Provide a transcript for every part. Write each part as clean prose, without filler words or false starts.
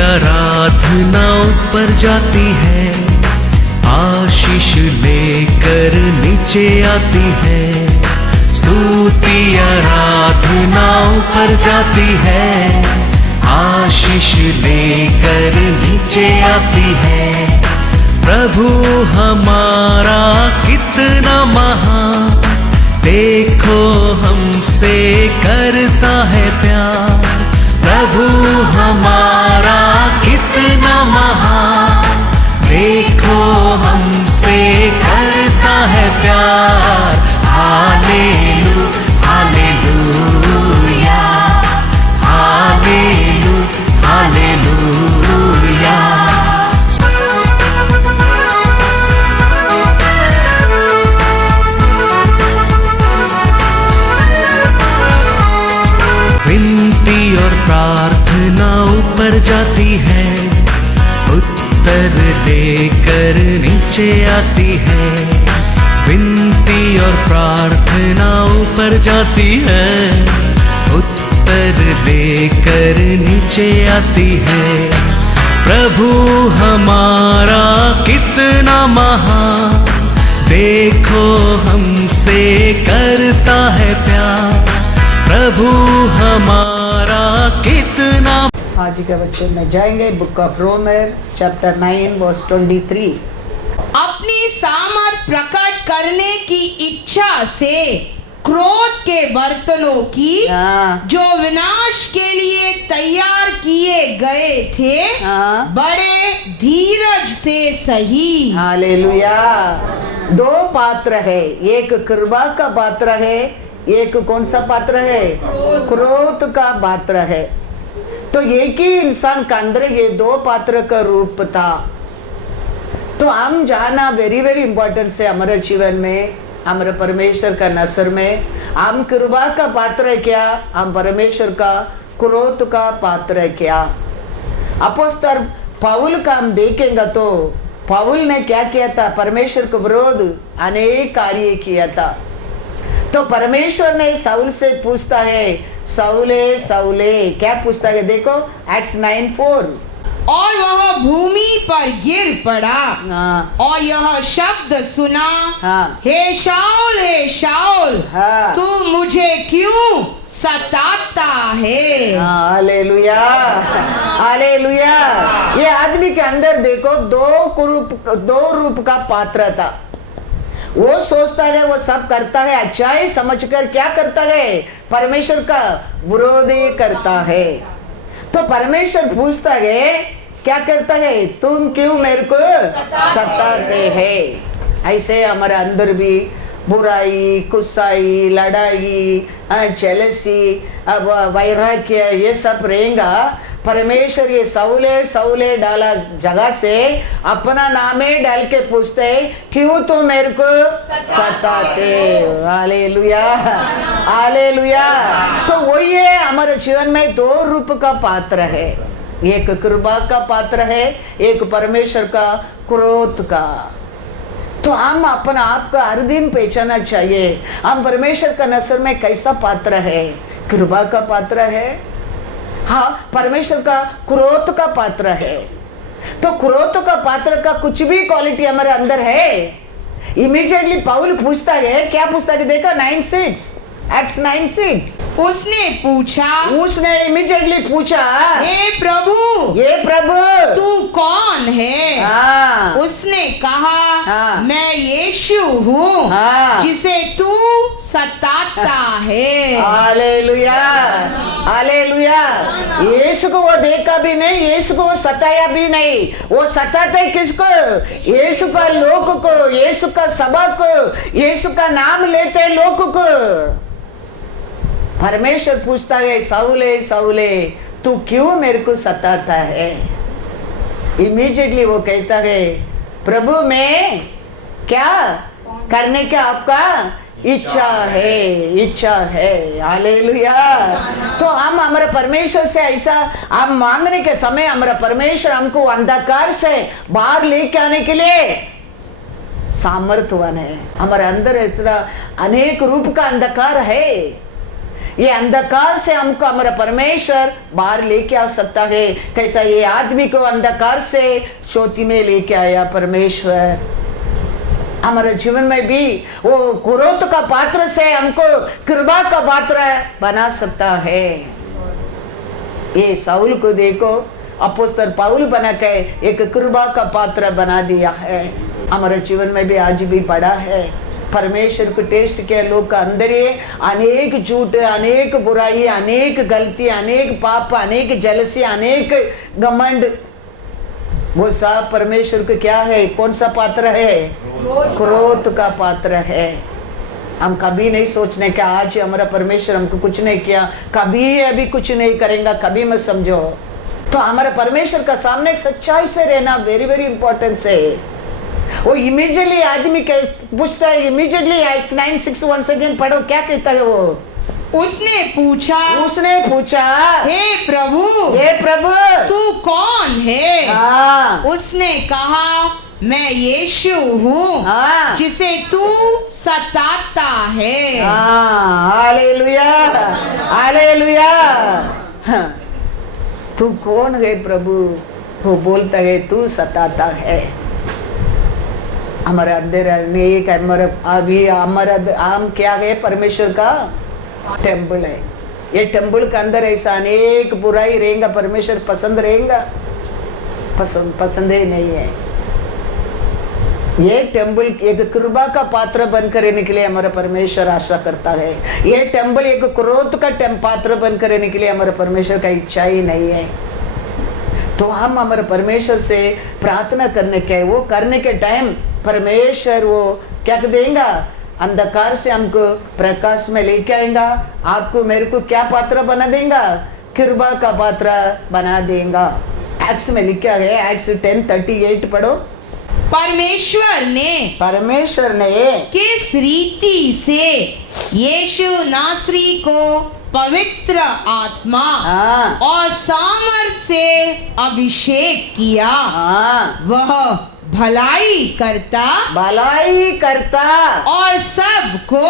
आराधना ऊपर जाती है, आशीष लेकर नीचे आती है। स्तुति आराधना ऊपर जाती है, आशीष लेकर नीचे आती है। प्रभु हमारा कितना महान, देखो हमसे करता है प्यार। प्रभु हमारा कितना महान, देखो हमसे करता है प्यार। हालेलू हालेलूया, हालेलू हालेलूया। विनती और प्रार्थना ऊपर जाती है, उत्तर लेकर नीचे आती है। विनती और प्रार्थना ऊपर जाती है, उत्तर लेकर नीचे आती है। प्रभु हमारा कितना महान, देखो हमसे करता है प्यार। प्रभु हमारा कितना। आज के वचन में जाएंगे बुक ऑफ रोमर चैप्टर 9 वर्स 23। अपनी सामर्थ प्रकट करने की इच्छा से क्रोध के बर्तनों की जो विनाश के लिए तैयार किए गए थे, बड़े धीरज से सही। हालेलुया। दो पात्र है, एक कृपा का पात्र है, एक कौन सा पात्र है? क्रोध का पात्र है। तो एक ही इंसान के अंदर ये दो पात्र का रूप था। तो हम जाना वेरी वेरी इंपॉर्टेंट है हमारे जीवन में, हमारे परमेश्वर का नजर में। हम कृपा का पात्र है क्या? हम परमेश्वर का क्रोध का पात्र है क्या? अपोस्तल पौल का हम देखेंगे तो पौल ने क्या किया था? परमेश्वर के विरोध अनेक कार्य किया था। तो परमेश्वर ने साउल से पूछता है, साउले साउले, क्या पूछता है? देखो एक्ट्स 9:4। और वह भूमि पर गिर पड़ा और यह शब्द सुना, हे शाऊल तू मुझे क्यों सताता है? Hallelujah hallelujah. ये आदमी के अंदर देखो दो रूप का पात्र था। वो सोचता है वो सब करता है, अच्छाई समझकर क्या करता है? परमेश्वर का विरोध करता है। तो परमेश्वर पूछता है, क्या करता है? तुम क्यों मेरे को सताते हैं? ऐसे हमारे अंदर भी बुराई, गुस्साई, लड़ाई, जेलसी, अब वैराग्य ये सब रहेगा। परमेश्वर ये सौले डाला जगह से अपना नामे डाल के पूछते, क्यों तुम मेरे को सताते? Hallelujah hallelujah. तो वही है हमारे जीवन में दो रूप का पात्र है, एक कृपा का पात्र है, एक परमेश्वर का क्रोध का। तो हम अपना आप का हर दिन पहचानना चाहिए, हम परमेश्वर का नजर में कैसा पात्र है? कृपा का पात्र है, हाँ, परमेश्वर का क्रोध का पात्र है। तो क्रोध का पात्र का कुछ भी क्वालिटी हमारे अंदर है। इमीडिएटली पौल पूछता है, क्या पूछता है? देखो 9:6, एक्ट्स 9:6। उसने इमीडिएटली पूछा, हे प्रभु तू कौन है? उसने कहा, मैं यीशु हूँ जिसे तू सताता है। Hallelujah hallelujah. यीशु को वो देखा भी नहीं, यीशु को वो सताया भी नहीं। वो सताते किसको? यीशु का लोग को, यीशु का सभा को, यीशु का नाम लेते लोग को। परमेश्वर पूछता है, साउले साउले तू क्यों मेरे को सताता है? इमीडिएटली वो कहता है, प्रभु मैं क्या करने का आपका इच्छा है। हालेलुया। तो हम हमारे परमेश्वर से ऐसा हम मांगने के समय हमारा परमेश्वर हमको अंधकार से बाहर लेके आने के लिए सामर्थ्यवान है। हमारे अंदर इतना अनेक रूप का अंधकार है। ये अंधकार से हमको हमारा परमेश्वर बाहर लेके आ सकता है। कैसा ये आदमी को अंधकार से ज्योति में लेके आया परमेश्वर, हमारे जीवन में भी वो क्रोध का पात्र से हमको कृपा का पात्र बना सकता है। ये साउल को देखो, अपोस्तल पाउल बना के एक कृपा का पात्र बना दिया है। हमारे जीवन में भी आज भी पड़ा है। परमेश्वर को टेस्ट किया लोग का अंदर ही अनेक झूठ, अनेक बुराई, अनेक गलती, अनेक पाप, अनेक जलसी, अनेक घमंड, वो सब परमेश्वर को क्या है? कौन सा पात्र है? क्रोध का पात्र है। हम कभी नहीं सोचने का आज हमारा परमेश्वर हमको कुछ नहीं किया, कभी अभी कुछ नहीं करेंगे, कभी मत समझो। तो हमारे परमेश्वर का सामने सच्चाई से रहना वेरी वेरी इंपॉर्टेंट है। वो इमीडिएटली आदमी पूछता है, इमीडिएटली 9:6 सेकंड पढ़ो, क्या कहता है वो? उसने पूछा हे प्रभु तू कौन है? उसने कहा मैं यीशु हूँ जिसे तू सताता है। Hallelujah, hallelujah. तू कौन है प्रभु? वो बोलता है तू सताता है। हमारे अंदर अनेक अभी हम क्या है? परमेश्वर का टेम्पल है। ये टेम्पल के अंदर ऐसा अनेक बुराई रहेगा, परमेश्वर पसंद रहेगा? पसंद ही नहीं है। ये टेम्पल एक कृपा का पात्र बनकर रहने के लिए हमारा परमेश्वर आशा करता है। ये टेम्पल एक क्रोध का पात्र बनकर रहने के लिए हमारा परमेश्वर का इच्छा ही नहीं है। तो हम हमारे परमेश्वर से प्रार्थना करने के, वो करने के टाइम परमेश्वर वो क्या देगा? अंधकार से हमको प्रकाश में लेके आएगा। आपको मेरे को क्या पात्र बना देगा? कृपा का पात्र बना देगा। एक्स में लिखा है, एक्स 10:38 पढ़ो। परमेश्वर ने किस रीति से यीशु नासरी को पवित्र आत्मा और सामर्थ से अभिषेक किया, वह भलाई करता और सबको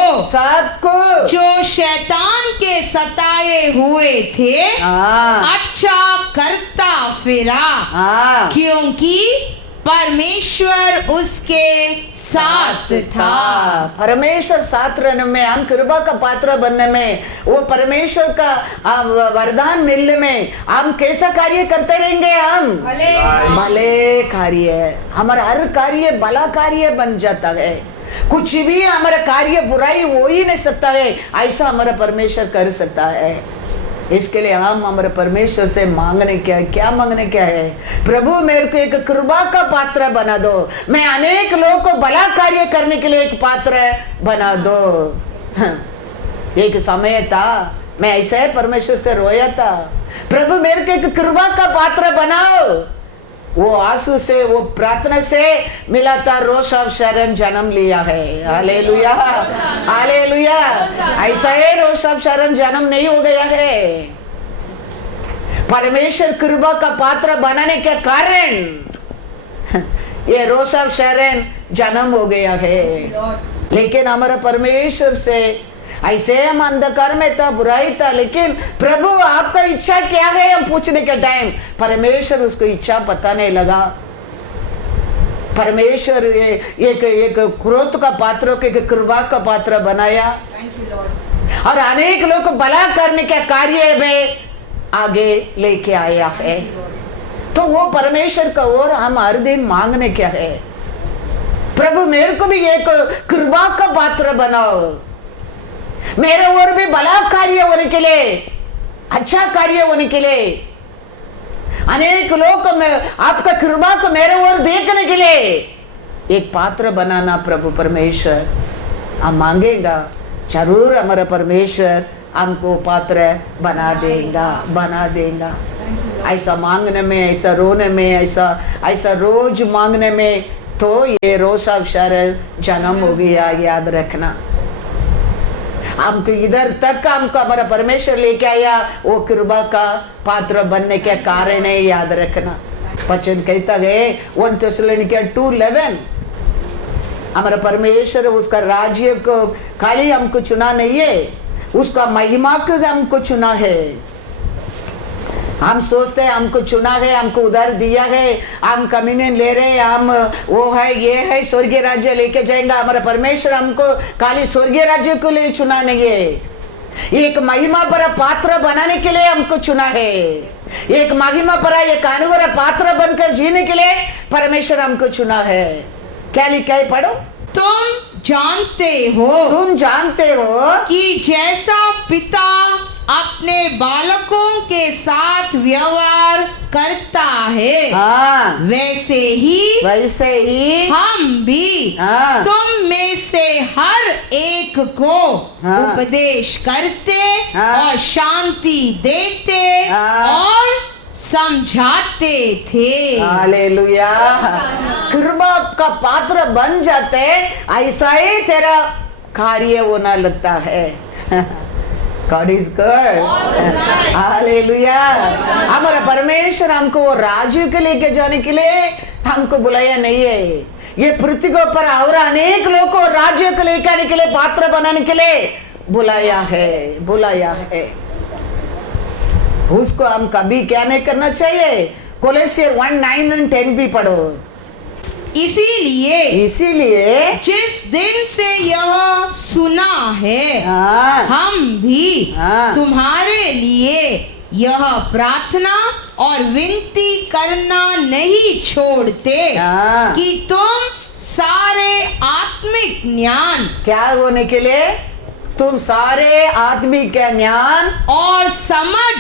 जो शैतान के सताए हुए थे अच्छा करता फिरा, क्योंकि परमेश्वर उसके साथ था। परमेश्वर साथ रहने में, हम कृपा का पात्र बनने में, वो परमेश्वर का वरदान मिलने में हम कैसा कार्य करते रहेंगे? हम भले कार्य, हमारा हर कार्य भला कार्य बन जाता है। कुछ भी हमारा कार्य बुराई हो ही नहीं सकता है, ऐसा हमारा परमेश्वर कर सकता है। इसके लिए हम हमारे परमेश्वर से मांगने क्या मांगने क्या है? प्रभु मेरे को एक कृपा का पात्र बना दो, मैं अनेक लोगों को भला कार्य करने के लिए एक पात्र बना दो। एक समय था मैं ऐसे परमेश्वर से रोया था, प्रभु मेरे को एक कृपा का पात्र बनाओ। वो आंसू से, वो प्रार्थना से मिला था रोष ऑफ शरण जन्म लिया है। Hallelujah, hallelujah. ऐसा है रोष ऑफ शरण जन्म नहीं हो गया है। परमेश्वर कृपा का पात्र बनाने के कारण ये रोष ऑफ शरण जन्म हो गया है। लेकिन हमारा परमेश्वर से ऐसे हम अंधकार में था, बुराई था, लेकिन प्रभु आपका इच्छा क्या है हम पूछने के टाइम परमेश्वर उसको इच्छा पता नहीं लगा। परमेश्वर एक क्रोध का पात्र को एक कृपा का पात्र बनाया और अनेक लोग को भला करने के कार्य में आगे लेके आया है। तो वो परमेश्वर का और हम हर दिन मांगने क्या है? प्रभु मेरे को भी एक कृपा का पात्र बनाओ, मेरे और भी भला कार्य होने के लिए, अच्छा कार्य होने के लिए, अनेक लोग को आपका कृपा को मेरे और देखने के लिए एक पात्र बनाना प्रभु परमेश्वर हम मांगेगा, जरूर हमारा परमेश्वर हमको पात्र बना देगा। ऐसा मांगने में, ऐसा रोने में, ऐसा रोज मांगने में तो ये रोष ऑफ शरण जन्म हो गया। याद रखना, हमको इधर तक हमको हमारा परमेश्वर लेके आया, वो कृपा का पात्र बनने के कारण है। याद रखना, वचन कहता है 1 Thessalonians 2:11, हमारा परमेश्वर उसका राज्य को खाली हमको चुना नहीं है, उसका महिमा को हमको चुना है। हम सोचते हैं हमको चुना है, हमको उधार दिया है, हम कम्युनियन ले रहे हैं, हम वो है ये है, स्वर्गीय राज्य लेके जाएंगे। हमारा परमेश्वर हमको खाली स्वर्गीय राज्य को लिए चुना नहीं है, एक महिमा पर पात्र बनाने के लिए हमको चुना है। एक महिमा पर एक अनुग्रह पात्र बनकर जीने के लिए परमेश्वर हमको चुना है। क्या लिखा है, पढ़ो। तुम जानते हो कि जैसा पिता अपने बालकों के साथ व्यवहार करता है, वैसे ही हम भी तुम में से हर एक को उपदेश करते और शांति देते और समझाते थे। हालेलुया। कृपा का पात्र बन जाते, ऐसा ही तेरा कार्य होना लगता है। God is good. हालेलुया। हमारा परमेश्वर हमको वो राज्य के लेके जाने के लिए हमको बुलाया नहीं है। ये पृथ्वी के ऊपर और अनेक लोगों को राज्य को लेकर आने के लिए, पात्र बनाने के लिए बुलाया है। उसको हम कभी क्या नहीं करना चाहिए। कोलोसियर 1:9 और 10 भी पढ़ो। इसीलिए जिस दिन से यह सुना है, हम भी तुम्हारे लिए यह प्रार्थना और विनती करना नहीं छोड़ते कि तुम सारे आत्मिक ज्ञान, क्या होने के लिए, तुम सारे आत्मिक ज्ञान और समझ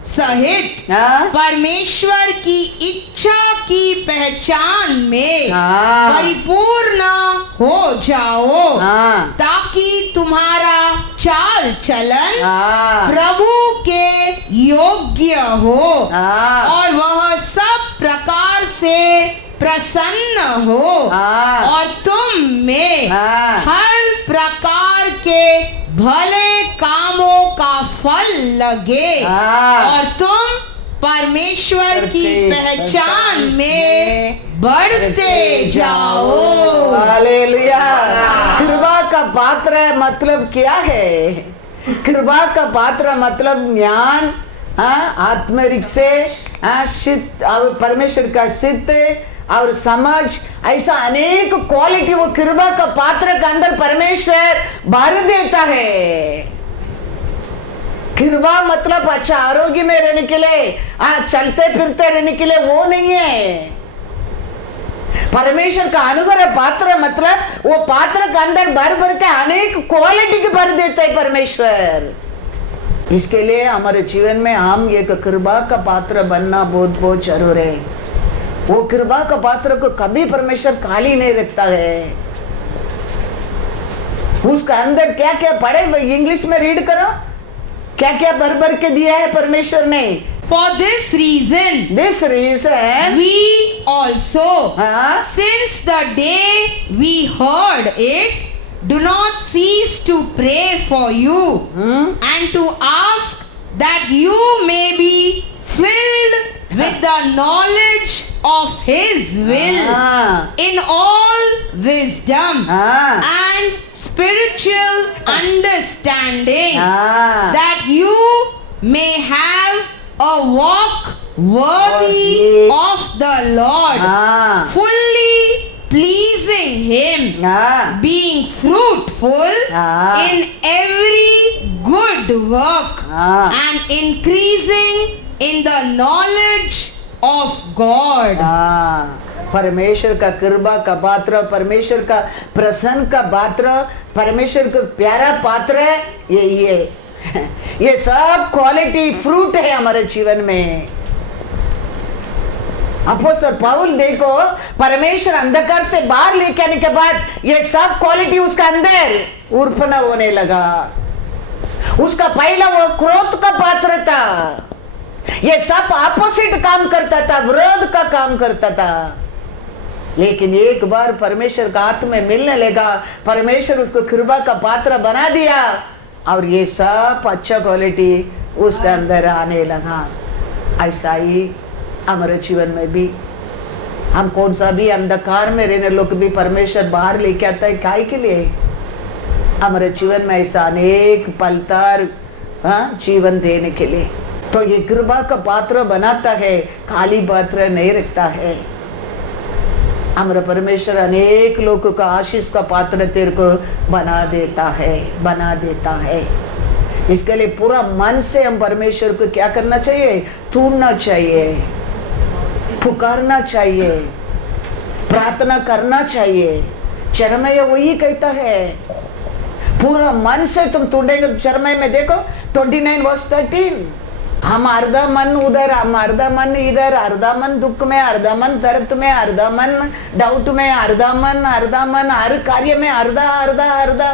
सहित परमेश्वर की इच्छा की पहचान में परिपूर्ण हो जाओ, ताकि तुम्हारा चाल चलन प्रभु के योग्य हो और वह सब प्रकार से प्रसन्न हो और तुम में हर प्रकार के भले कामों का फल लगे और तुम परमेश्वर की पहचान में बढ़ते जाओ। हालेलुया। कृपा का पात्र मतलब क्या है? कृपा का पात्र मतलब ज्ञान, आत्मरिक से चित्त और परमेश्वर का चित्त और समझ, ऐसा अनेक क्वालिटी वो कृपा का पात्र के अंदर परमेश्वर भर देता है। कृपा मतलब अच्छा आरोग्य में रहने के लिए, चलते फिरते रहने के लिए वो नहीं है। परमेश्वर का अनुग्रह पात्र मतलब वो पात्र के अंदर भर भर के अनेक क्वालिटी के भर देता है परमेश्वर। इसके लिए हमारे जीवन में हम एक कृपा का पात्र बनना बहुत बहुत जरूर है। वो कृपा का पात्र को कभी परमेश्वर खाली नहीं रखता है। उसका अंदर क्या क्या पढ़े, इंग्लिश में रीड करो, क्या क्या भर भर के दिया है परमेश्वर ने। For this reason, we also, since the day we heard it, do not cease to pray for you and to ask that you may be filled with the knowledge of His will in all wisdom and spiritual understanding, that you may have a walk worthy of the Lord, fully pleasing Him, being fruitful in every good work and increasing in the knowledge of God. परमेश्वर का कृपा का पात्र, परमेश्वर का प्रसन्न का पात्र, परमेश्वर का प्यारा पात्र है। ये सब क्वालिटी फ्रूट है हमारे जीवन में। अपोस्तल पौल देखो, परमेश्वर अंधकार से बाहर लेके आने के बाद ये सब क्वालिटी उसका अंदर उर्पण होने लगा। उसका पहला वो क्रोध का पात्र था, ये सब ऑपोजिट काम करता था, विरोध का काम करता था। लेकिन एक बार परमेश्वर का हाथ में मिलने लगा, परमेश्वर उसको कृपा का पात्र बना दिया और ये सब अच्छा क्वालिटी उसके अंदर आने लगा। ऐसा ही हमारे जीवन में भी हम कौन सा भी अंधकार में रहने लोग भी परमेश्वर बाहर लेके आता है। काय के लिए? हमारे जीवन में ऐसा अनेक पलतार जीवन देने के लिए। तो ये कृपा का पात्र बनाता है, खाली पात्र नहीं रखता है। हमारा परमेश्वर अनेक लोगों का आशीष का पात्र तेरे को बना देता है, बना देता है। इसके लिए पूरा मन से हम परमेश्वर को क्या करना चाहिए? ढूंढना चाहिए, पुकारना चाहिए, प्रार्थना करना चाहिए। चरमय वही कहता है, पूरा मन से तुम ढूंढेंगे तो चरमय में देखो 29:13, हम अर्धा मन उधर, हम अर्धा मन इधर, अर्धा मन दुख में, अर्धा मन दर्द में, अर्धा मन डाउट में, अर्धा मन हर कार्य में अर्धा अर्धा अर्धा।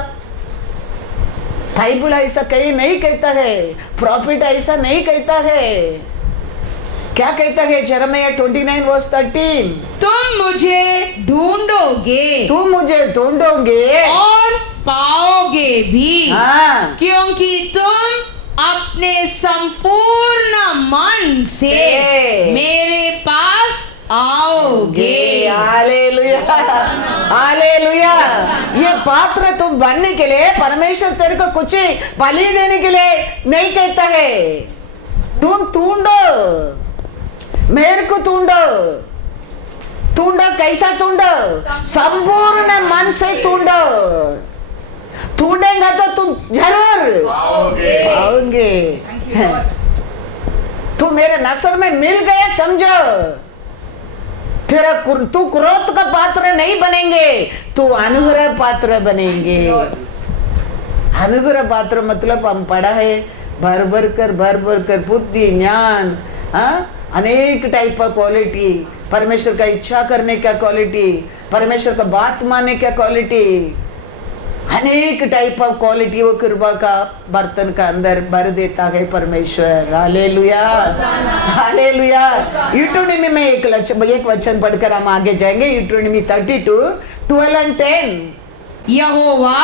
बाइबल ऐसा कहीं नहीं कहता है, प्रॉफिट ऐसा नहीं कहता है। क्या कहता है यिर्मयाह 29:13? तुम मुझे ढूंढोगे, तुम मुझे ढूंढोगे और पाओगे भी, हाँ, क्योंकि तुम अपने संपूर्ण मन से मेरे पास आओगे। Hallelujah, hallelujah. ये पात्र तुम बनने के लिए परमेश्वर तेरे को कुछ बलि देने के लिए नहीं कहता है। तुम ढूंढो, मेरे को ढूंढो। ढूंढो कैसा ढूंढो? संपूर्ण मन से ढूंढो। ढूंढेगा तो तुम जरूर आओगे। तू मेरे नसर में मिल गया समझो। तेरा तू क्रोध का पात्र नहीं बनेंगे, तू अनुग्रह पात्र बनेंगे। अनुग्रह पात्र मतलब हम पढ़ा है भर भर कर बुद्धि ज्ञान, अनेक टाइप का क्वालिटी, परमेश्वर का इच्छा करने का क्वालिटी, परमेश्वर का बात मानने का क्वालिटी, अनेक टाइप ऑफ क्वालिटी वो कृपा का बर्तन का अंदर भर देता है परमेश्वर। Hallelujah, hallelujah. यूट्यूब में एक वचन पढ़कर हम आगे जाएंगे। यूट्यूब 32:12-10। यहोवा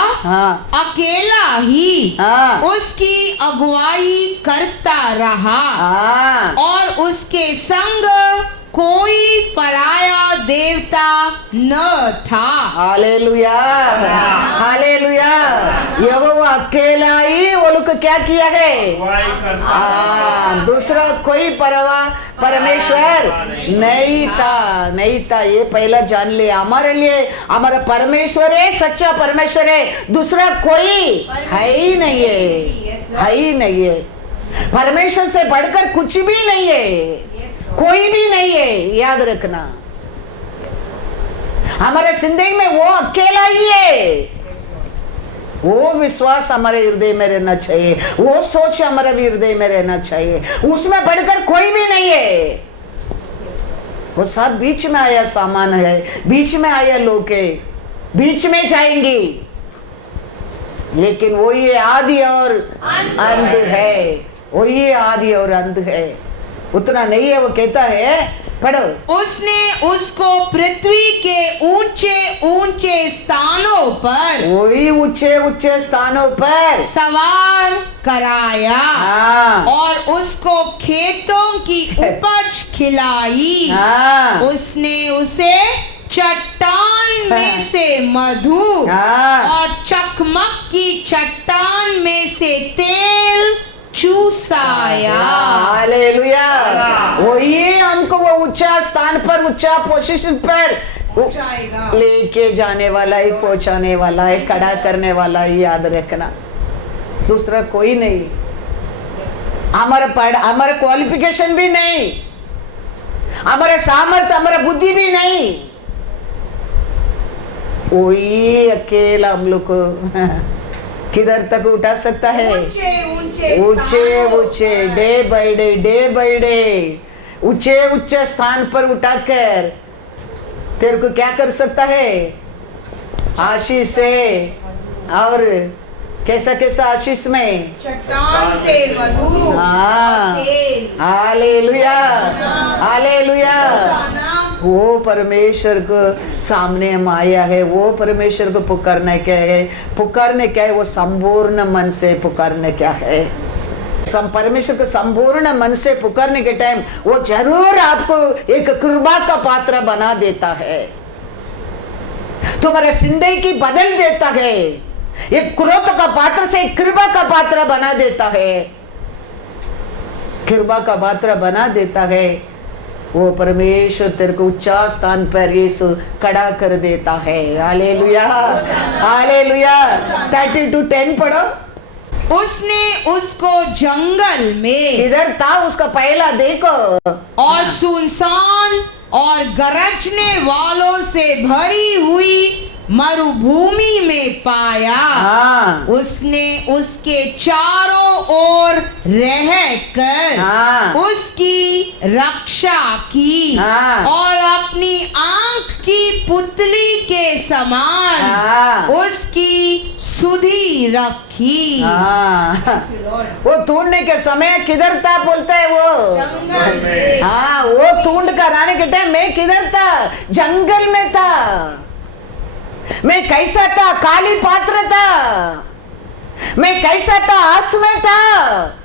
अकेला ही उसकी अगुवाई करता रहा और उसके संग कोई पराया देवता न था। Hallelujah, hallelujah. यहोवा अकेला ही वो लोग क्या किया है? दूसरा कोई परमेश्वर नहीं था, नहीं था। ये पहला जान ले। हमारे लिए हमारा परमेश्वर है, सच्चा परमेश्वर है, दूसरा कोई है ही नहीं है, है ही नहीं है। परमेश्वर से बढ़कर कुछ भी नहीं है, कोई भी नहीं है, याद रखना। हमारे जिंदगी में वो अकेला ही है। वो विश्वास हमारे हृदय में रहना चाहिए, वो सोच हमारे हृदय में रहना चाहिए। उसमें बढ़कर कोई भी नहीं है। वो सब बीच में आया सामान है, बीच में आया लोग है, बीच में जाएंगी, लेकिन वो ये आदि और अंत है, वो ये आदि और अंत है। उतना नहीं है। वो कहता है, पढ़ो। उसने उसको पृथ्वी के ऊंचे ऊंचे स्थानों पर, वही ऊंचे ऊंचे स्थानों पर सवार कराया और उसको खेतों की उपज खिलाई। उसने उसे चट्टान में से मधु और चकमक की चट्टान में से तेल चूसाया। हालेलुया। वही हमको वो ऊंचा स्थान पर, ऊंचा पोजीशन पर लेके जाने वाला ही, पहुंचाने वाला है, खड़ा करने वाला ही। याद रखना, दूसरा कोई नहीं। हमारा क्वालिफिकेशन भी नहीं, हमारा सामर्थ्य, हमारा बुद्धि भी नहीं। वही अकेला हम लोग को किधर तक उठा सकता है? ऊंचे ऊंचे डे बाय डे ऊंचे ऊंचे स्थान पर उठाकर तेरे को क्या कर सकता है? आशीष से। और कैसा कैसा आशीष में? चट्टान से मधु। Hallelujah, hallelujah. वो परमेश्वर को सामने हम आया है। वो परमेश्वर को पुकारने क्या है? पुकारने क्या है? वो संपूर्ण मन से पुकारने क्या है? परमेश्वर को संपूर्ण मन से पुकारने के टाइम वो जरूर आपको एक कृपा का पात्र बना देता है, तुम्हारे जिंदगी की बदल देता है। ये क्रोध का पात्र से कृपा का पात्र बना देता है, कृपा का पात्र बना देता है। वो परमेश्वर तेरे को ऊंचा स्थान पर यीशु खड़ा कर देता है। Hallelujah, hallelujah. 30-10 पढ़ो। उसने उसको जंगल में इधर था उसका पहला, देखो, और सुनसान और गरजने वालों से भरी हुई मरुभूमि में पाया। हाँ, उसने उसके चारों ओर रहकर हाँ, उसकी रक्षा की हाँ, और अपनी आंख की पुतली के समान हाँ, उसकी सुधि रखी। हाँ। वो तूड़ने के समय किधर था बोलता है वो? जंगल में। हाँ, वो तूड़ कर आने के टाइम मैं किधर था? जंगल में था। मैं कैसा था? काली पात्र था। मैं कैसा था? आस में था।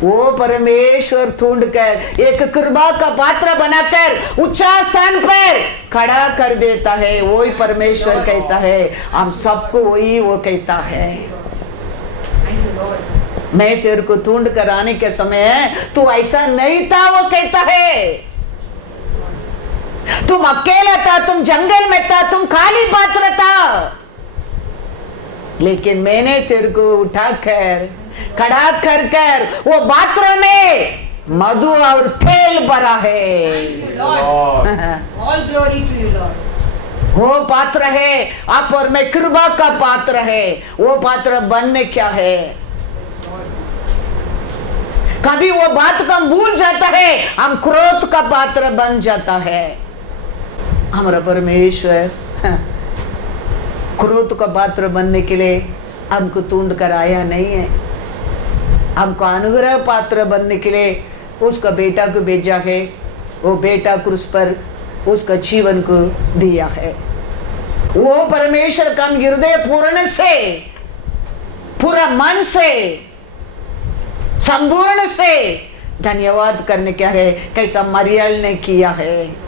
वो परमेश्वर ढूंढ कर एक कृपा का पात्र बनाकर ऊंचा स्थान पर खड़ा कर देता है। वही परमेश्वर कहता है, हम सबको वही वो कहता है। मैं तेरे को ढूंढ कर आने के समय तू ऐसा नहीं था, वो कहता है। तुम अकेला था, तुम जंगल में था, तुम खाली पात्र था, लेकिन मैंने तेरे को उठाकर खड़ा कर कर वो पात्र में मधु और तेल भरा है। All glory to you, Lord. वो पात्र है आप और मैं, कृपा का पात्र है। वो पात्र बनने क्या है? कभी वो बात को हम भूल जाता है, हम क्रोध का पात्र बन जाता है। हमारा परमेश्वर क्रोध का पात्र बनने के लिए हमको ढूंढ कर आया नहीं है, हमको अनुग्रह पात्र बनने के लिए उसका बेटा को भेजा है। वो बेटा क्रूस पर उसका जीवन को दिया है। वो परमेश्वर का हम हृदय पूर्ण से, पूरा मन से, संपूर्ण से धन्यवाद करने क्या है, कैसा मरियल ने किया है।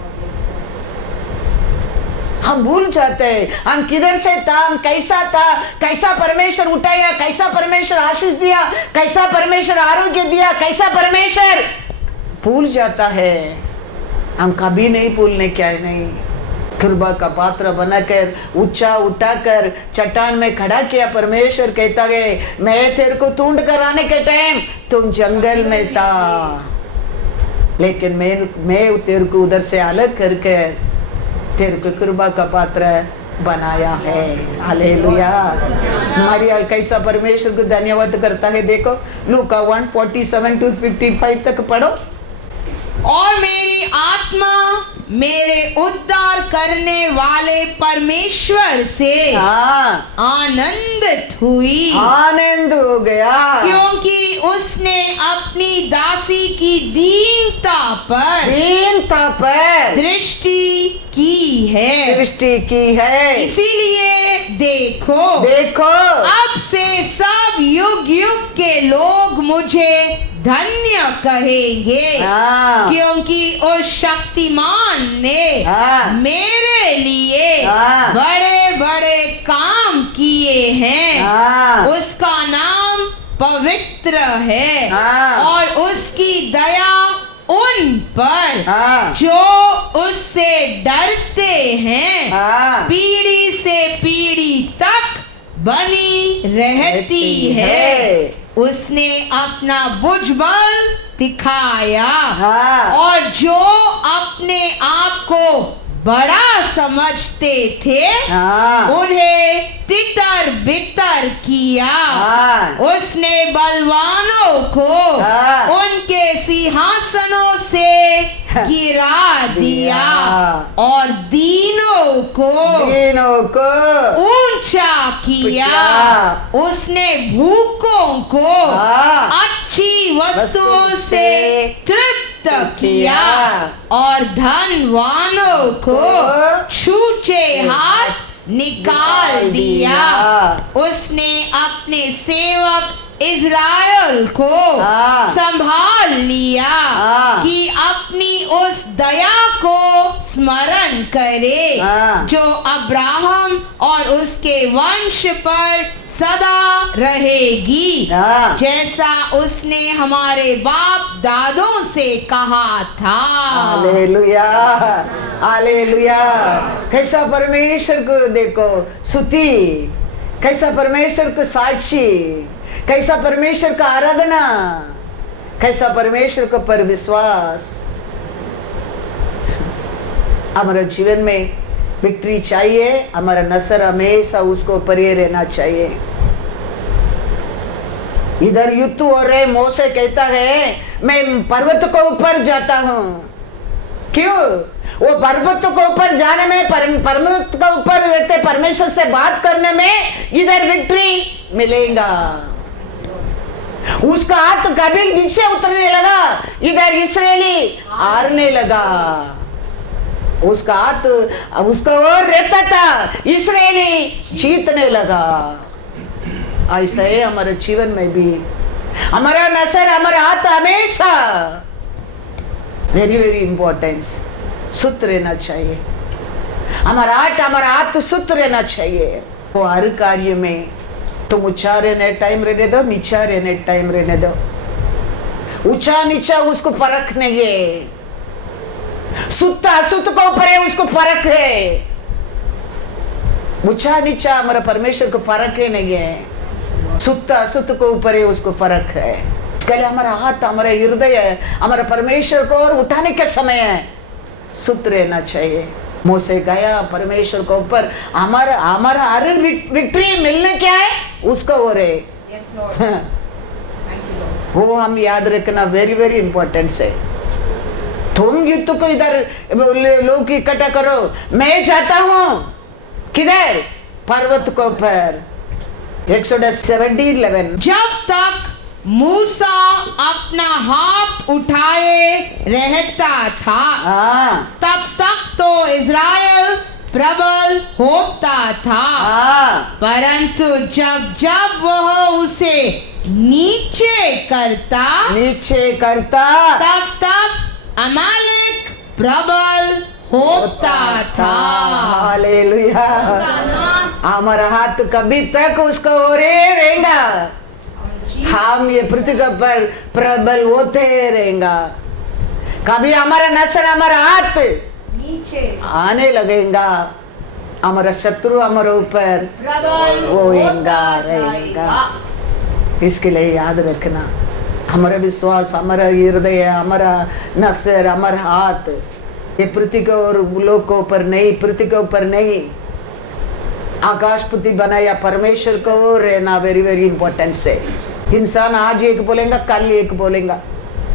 हम भूल जाते हैं हम किधर से था, हम कैसा था, कैसा परमेश्वर उठाया, कैसा परमेश्वर आशीष दिया, कैसा परमेश्वर आरोग्य दिया, कैसा परमेश्वर भूल जाता है। हम कभी नहीं भूलने क्या है, नहीं। कृपा का पात्र बनाकर ऊंचा उठाकर चट्टान में खड़ा किया। परमेश्वर कहता है, मैं तेरे को ढूंढ कर आने के टाइम तुम जंगल में था, लेकिन मैं तेरे को उधर से अलग करके तेरे को कृपा का पात्र बनाया है। हालेलुया। मरियल कैसा परमेश्वर को धन्यवाद करता है। देखो लूका 1:47-55 तक पढ़ो। और मेरी आत्मा मेरे उद्धार करने वाले परमेश्वर से हाँ, आनंदित हुई, आनंद हो गया, क्योंकि उसने अपनी दासी की दीनता पर दृष्टि की है। दृष्टि की है। इसीलिए देखो देखो अब से सब युग युग के लोग मुझे धन्य कहेंगे, हाँ, क्योंकि उस शक्तिमान ने हाँ, मेरे लिए हाँ, बड़े बड़े काम किए हैं। हाँ, उसका नाम पवित्र है, हाँ, और उसकी दया उन पर हाँ, जो उससे डरते हैं हाँ, पीढ़ी से पीढ़ी तक बनी रहती है। उसने अपना भुजबल दिखाया, हाँ, और जो अपने आप को बड़ा समझते थे हाँ, उन्हें तितर बितर किया। हाँ, उसने बलवानों को हाँ, उनके सिंहासनों से गिरा दिया, और दीनों को ऊंचा किया। उसने भूखों को हाँ, अच्छी वस्तुओं से तृप्त किया, और धनवानों को छूचे हाथ निकाल दिया। उसने अपने सेवक इज़राइल को हाँ, संभाल लिया हाँ, कि अपनी उस दया को स्मरण करे हाँ। जो अब्राहम और उसके वंश पर सदा रहेगी, हाँ। जैसा उसने हमारे बाप दादों से कहा था। Hallelujah, hallelujah. कैसा परमेश्वर को देखो स्तुति, कैसा परमेश्वर को साक्षी, कैसा परमेश्वर का आराधना, कैसा परमेश्वर को पर विश्वास। हमारे जीवन में विक्ट्री चाहिए, हमारा नजर हमेशा उसको परे रहना चाहिए। इधर युद्ध हो रहे, मोसे कहता है मैं पर्वत को ऊपर जाता हूं। क्यों? वो पर्वत को ऊपर जाने में, पर्वत को ऊपर रहते परमेश्वर से बात करने में इधर विक्ट्री मिलेगा। उसका हाथ कभी नीचे उतरने लगा, इधर इस्राएली हारने लगा। उसका हाथ उसका और रहता था, इस्राएली जीतने लगा। ऐसा है हमारे जीवन में भी, हमारा नजर, हमारा हाथ हमेशा वेरी वेरी इंपॉर्टेंस शुद्ध रहना चाहिए। हमारा हाथ शुद्ध रहना चाहिए। वो हर कार्य में तुम ऊंचा रहने टाइम रहने दो, नीचा रहने टाइम रहने दो। ऊंचा नीचा उसको फर्क नहीं है, शुद्ध अशुद्ध को ऊपर है उसको फर्क है। ऊंचा नीचा हमारा परमेश्वर को फर्क है नहीं है, शुद्ध अशुद्ध को ऊपर है उसको फर्क है। इसलिए हमारा हाथ, हमारा हृदय, हमारा परमेश्वर को उठाने के समय शुद्ध रहना चाहिए। मोसे गया परमेश्वर को ऊपर, हमारा हर विक्ट्री मिलने क्या है उसको हो रहे। वो हम याद रखना वेरी वेरी इंपॉर्टेंट है। तुम युद्ध को इधर लोग इकट्ठा करो, मैं जाता हूं किधर? पर्वत को ऊपर। एक्सोडस 17:11। जब तक मूसा अपना हाथ उठाए रहता था, तब तक तो इज़राइल प्रबल होता था, परंतु जब जब वह उसे नीचे करता तब तब अमालेक प्रबल होता था। हालेलुया। हमारा हाथ कभी तक उसको ओरे रहेगा, हम ये पृथ्वी पर प्रबल होते रहेगा। कभी हमारा नजर, हमारा हाथ नीचे आने लगेगा, हमारा शत्रु हमारे ऊपर प्रबल होएगा रहेगा। इसके लिए याद रखना, हमारा विश्वास, हमारा हृदय, हमारा नजर, हमारा हाथ ये पृथ्वी को और लोग को ऊपर नहीं, पृथ्वी के ऊपर नहीं, आकाशपति बनाया परमेश्वर को रहना वेरी वेरी इंपॉर्टेंट है। इंसान आज एक बोलेगा, कल एक बोलेगा,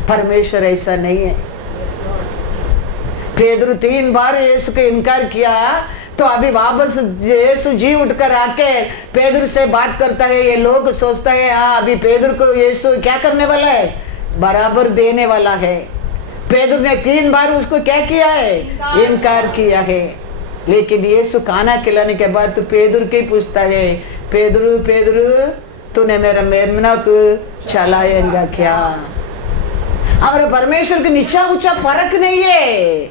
परमेश्वर ऐसा नहीं है। पेदरू 3 बार यीशु को इनकार किया, तो अभी वापस यीशु जी उठकर आके पेदरू से बात करता है। ये लोग सोचता है हाँ अभी पेदरू को यीशु क्या करने वाला है, बराबर देने वाला है। पेदरू ने 3 बार उसको क्या किया है, इनकार किया है। लेकिन यीशु खाना खिलाने के बाद तो पेदरू की पूछता है, पेदरू पेदरू तूने मेरा मेमना को चलाएगा क्या? हमारे परमेश्वर के नीचा ऊंचा फर्क नहीं है।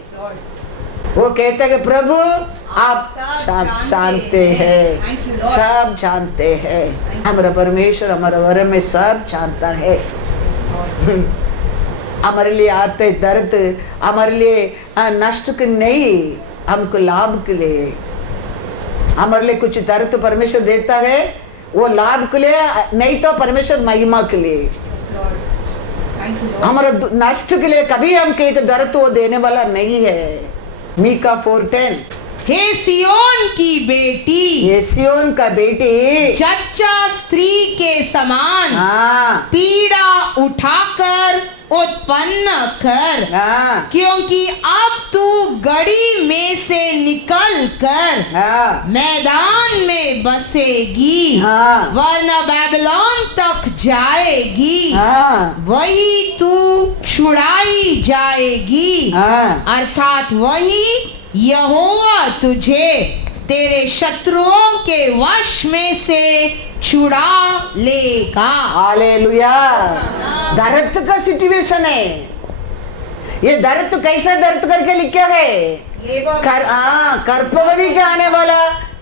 वो कहते हैं कि प्रभु आप जानते हैं, सब जानते हैं। हमारा परमेश्वर हमारे बारे में सब जानता है। हमारे लिए आते दर्द हमारे लिए नष्ट के नहीं, हमको लाभ के लिए। हमारे लिए कुछ दर्द परमेश्वर देता है, वो लाभ के लिए नहीं तो परमेश्वर महिमा के लिए। हमारा नष्ट के लिए कभी हमको एक दर्द वो देने वाला नहीं है। मीका 4:10। हे सियोन की बेटी, ये सियोन का बेटी जच्चा स्त्री के समान पीड़ा उठाकर उत्पन्न कर, क्योंकि अब तू गड़ी में से निकल कर मैदान में बसेगी, वरना बेबीलोन तक जाएगी, वही तू छुड़ाई जाएगी, अर्थात वही यहोवा तुझे तेरे शत्रुओं के वश में से छुड़ा लेगा। हालेलुया। दर्द का सिचुएशन है ये। दर्द कैसा दर्द करके लिखा है, कर्पवती के आने वाला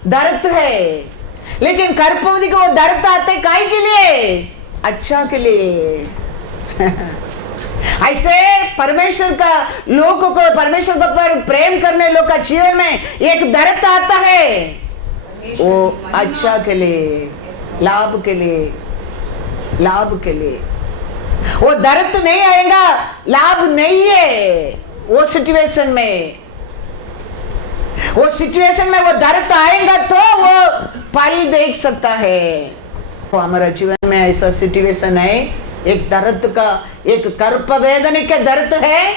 दर्द है, लेकिन कर्पवती को वो दर्द आते काहे के लिए? अच्छा के लिए। ऐसे परमेश्वर का लोगों को, परमेश्वर को पर प्रेम करने लोग का जीवन में एक दर्द आता है, वो अच्छा के लिए, लाभ के लिए, लाभ के लिए। वो दर्द नहीं आएगा, लाभ नहीं है वो सिचुएशन में। वो सिचुएशन में वो दर्द आएगा तो वो पल देख सकता है। वो हमारा जीवन में ऐसा सिचुएशन है, एक दर्द का, एक कर्प वेदना के दर्द है,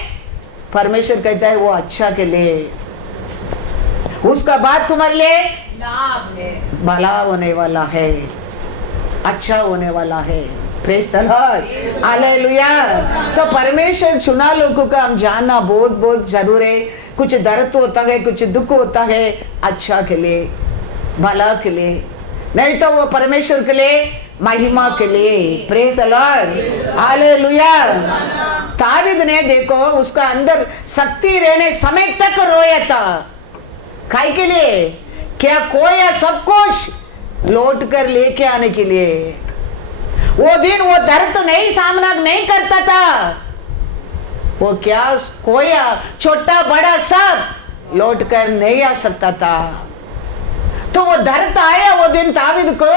परमेश्वर कहता है वो अच्छा के लिए, उसका बाद तुम्हारे लिए लाभ है, भला होने वाला है, अच्छा होने वाला है। Praise the lord, hallelujah. तो परमेश्वर चुना लोगों का हम जानना बहुत बहुत जरूर है। कुछ दर्द होता है, कुछ दुख होता है, अच्छा के लिए, भला के लिए, नहीं तो वो परमेश्वर के लिए, महिमा के लिए। Praise the lord, hallelujah. दाऊद ने देखो उसका अंदर शक्ति रहने समय तक रोया था, काय के लिए? क्या खोया सब कुछ लौट कर लेके आने के लिए। वो दिन वो दर्द तो नहीं, सामना नहीं करता था, वो क्या खोया, छोटा बड़ा सब लौट कर नहीं आ सकता था। तो वो दर्द आया वो दिन दाऊद को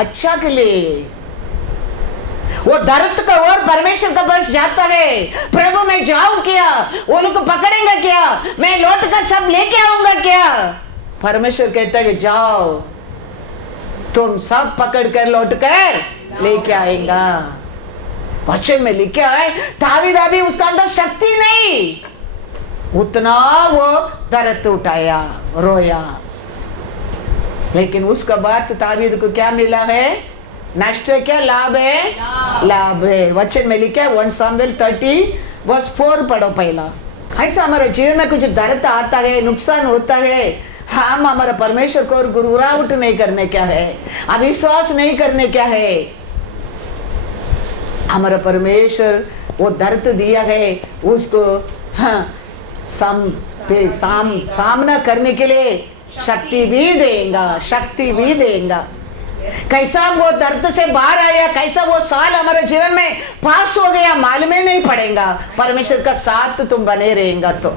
अच्छा के लिए। वो दर्द का और परमेश्वर का बस जाता है, प्रभु मैं जाऊं क्या, वो लोग पकड़ेंगे क्या, मैं लौट कर सब लेके आऊंगा क्या? परमेश्वर कहता है जाओ, तुम सब पकड़ कर लौट कर लेके आएगा। वचन में लिखे आए दाऊद अभी उसका अंदर शक्ति नहीं, उतना वो दर्द उठाया, रोया, लेकिन उसका बाद दाऊद को क्या मिला है? नष्ट है क्या, लाभ है? लाभ है। वचन में लिखा है 1 सामुएल 30:4 पढ़ो पहला। ऐसा हमारे जीवन में कुछ दर्द आता है, नुकसान होता है, हम हमारा परमेश्वर को गुरुराउट नहीं करने क्या है, अविश्वास नहीं करने क्या है। हमारा परमेश्वर वो दर्द दिया है उसको सामना करने के लिए शक्ति भी देगा, शक्ति भी देगा। कैसा वो दर्द से बाहर आया, कैसा वो साल हमारे जीवन में पास हो गया मालूम ही नहीं पड़ेगा। परमेश्वर का साथ तुम बने रहेगा तो,